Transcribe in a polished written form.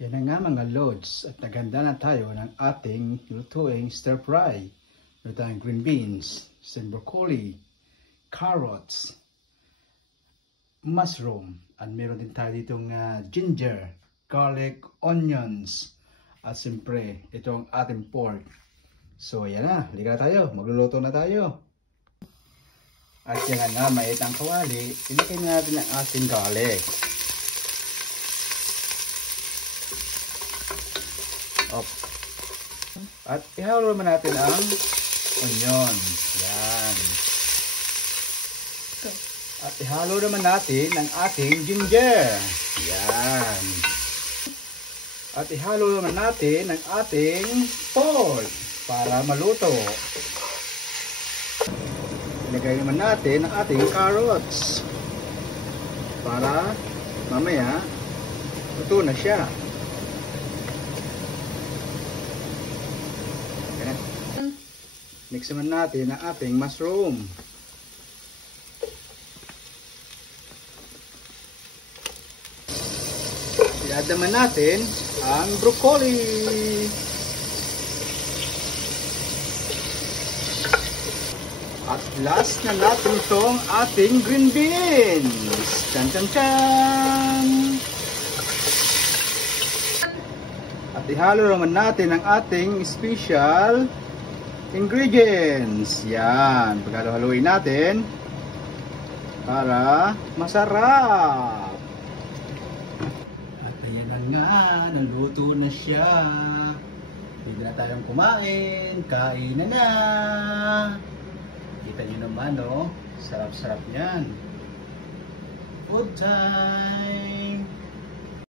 Yan na nga mga lods, at naganda na tayo ng ating lutuing stir fry. Meron tayong green beans, some broccoli, carrots, mushroom, at meron din tayo ditong ginger, garlic, onions, at siyempre itong ating pork. So yan na, halika na tayo, magluluto na tayo. At yan na nga, mait ang kawali, ilagay na natin ang ating garlic. At ihalo naman natin ang onion. Yan. At ihalo naman natin ang ating ginger. Yan. At ihalo naman natin ang ating pork para maluto. Ilagay naman natin ang ating carrots para mamaya luto na siya. Mix naman natin ang ating mushroom. I-add naman natin ang broccoli. At last na natin itong ating green beans. Chan chan chan! At ihalo naman natin ang ating special ingredients. Yan, paghalo-haluin natin para masarap. At ayan na nga, naluto na siya. Pwede na tayong kumain. Kain na na. Kita nyo naman, oh, sarap-sarap yan. Food time.